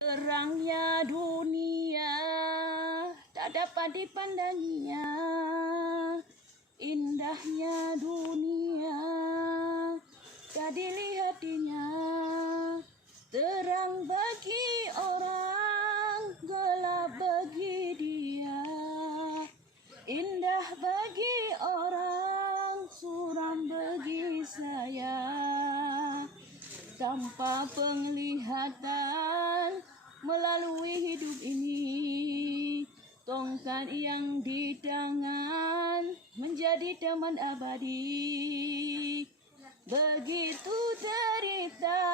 Terangnya dunia tak dapat dipandanginya, indahnya dunia tak dilihatnya. Terang bagi orang, gelap bagi dia. Indah bagi orang, suram bagi saya. Tanpa penglihatan melalui hidup ini, tongkat yang di tangan menjadi teman abadi. Begitu derita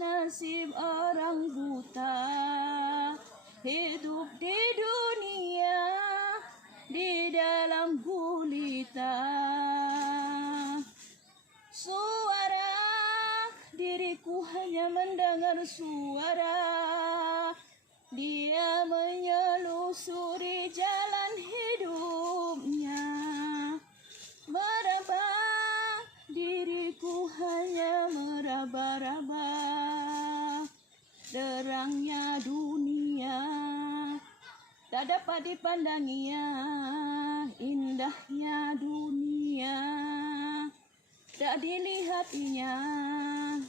nasib orang buta, hidup di dunia di dalam gulita. Suara diriku hanya mendengar suara, dia menyelusuri jalan hidupnya. Meraba, diriku hanya meraba-raba. Terangnya dunia tak dapat dipandanginya, indahnya dunia tak dilihatnya.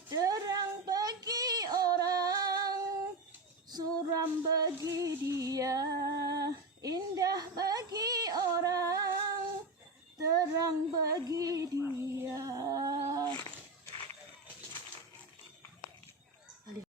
Terang bagi orang, suram bagi dia.